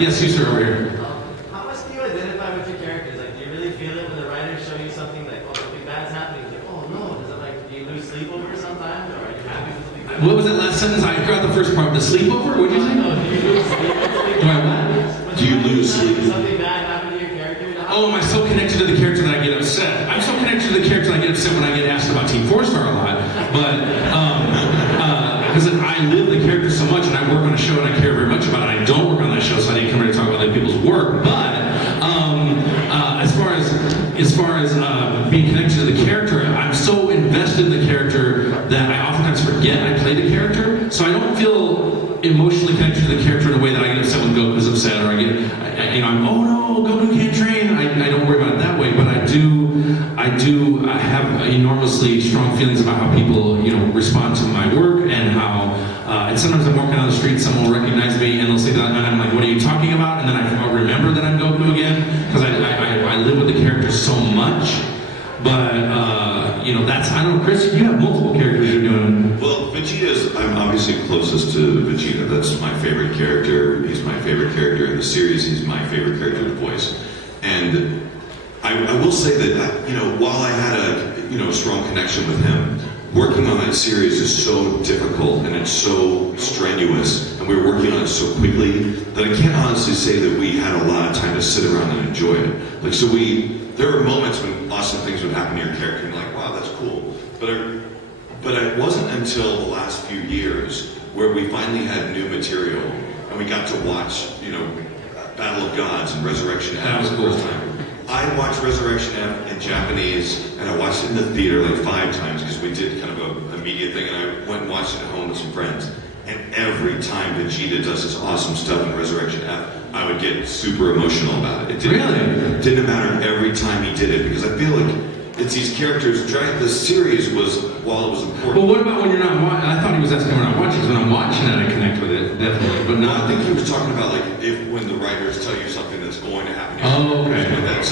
Yes, you sir, over here. How much do you identify with your characters? Like, do you really feel it when the writers show you something like, oh, something bad's happening? It's like, oh no, does it like, do you lose sleep over sometimes, or are you happy with something bad? What was that last sentence? I forgot the first part. The sleepover? What did you say? No, do you lose sleep? Do I what? Do you lose sleep? Something bad happened to your character? Oh, am I so connected to the character that I get upset? I'm so connected to the character that I get upset when I get asked about Team 4-Star a lot. But, because I live the character so much and I work on a show and I care very much about it. I don't work on that show, so I didn't come here to talk about other people's work. But, as far as being connected to the character, I'm so invested in the character that I oftentimes forget I play the character. So I don't feel emotionally connected to the character in a way that I get upset when Goku's upset, or I'm, oh no, Goku can't train. I don't worry about it that way, but I have enormously strong feelings about how people, respond to my work, and how, and sometimes I'm walking down the street, someone will recognize me, and they'll say that, and I'm like, what are you talking about? And then I'll remember that I'm Goku again, because I live with the character so much. But, I don't know, Chris, you have multiple characters you're doing. Well, Vegeta's, I'm obviously closest to Vegeta. That's my favorite character. He's my favorite character in the series. He's my favorite character to voice. And I will say that, while I had a strong connection with him, working on that series is so difficult and it's so strenuous, and we were working on it so quickly that I can't honestly say that we had a lot of time to sit around and enjoy it. There were moments when awesome things would happen to your character and you're like, wow, that's cool. But it wasn't until the last few years where we finally had new material and we got to watch, Battle of Gods and Resurrection F for the first time. I watched Resurrection F in Japanese, and I watched it in the theater like 5 times because we did kind of a media thing, and I went and watched it at home with some friends. And every time Vegeta does this awesome stuff in Resurrection F, I would get super emotional about it. It didn't matter every time he did it, because I feel like it's these characters. The series was, while it was important. Well, what about when you're not watching? I thought he was asking when I'm watching, because when I'm watching it, I connect with it, definitely. But I think he was talking about when the writers tell you something that's going to happen. Oh, okay.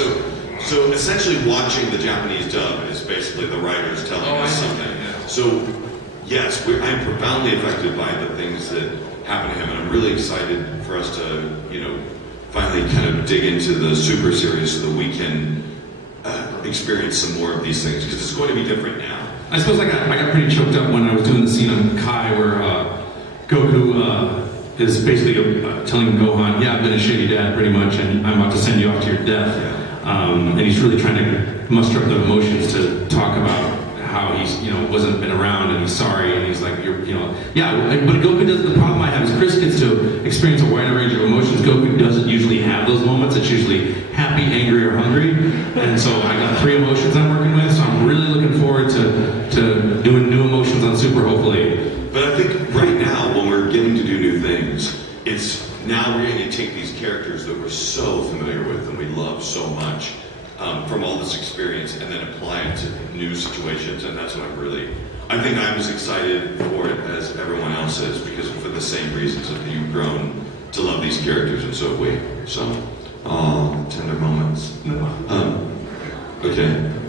So essentially watching the Japanese dub is basically the writers telling us something. Yeah. So yes, I'm profoundly affected by the things that happen to him, and I'm really excited for us to, finally kind of dig into the Super series so that we can experience some more of these things, because it's going to be different now. I suppose I got pretty choked up when I was doing the scene on Kai where Goku is basically telling Gohan, yeah, I've been a shitty dad pretty much, and I'm about to send you off to your death. Yeah. And he's really trying to muster up the emotions to talk about how he's, wasn't been around and he's sorry, and he's like, but Goku does, the problem I have is Chris gets to experience a wider range of emotions. Goku doesn't usually have those moments. It's usually happy, angry, or hungry. And so I got 3 emotions I'm working with, so I'm really looking forward to doing new emotions on Super, hopefully. But I think right now, when we're getting to do new things, it's now we're going to take these characters that we're so familiar with and we love so much, from all this experience, and then apply it to new situations. And that's what I think I'm as excited for it as everyone else is, because for the same reasons that you've grown to love these characters, and so have we. So, tender moments. Okay.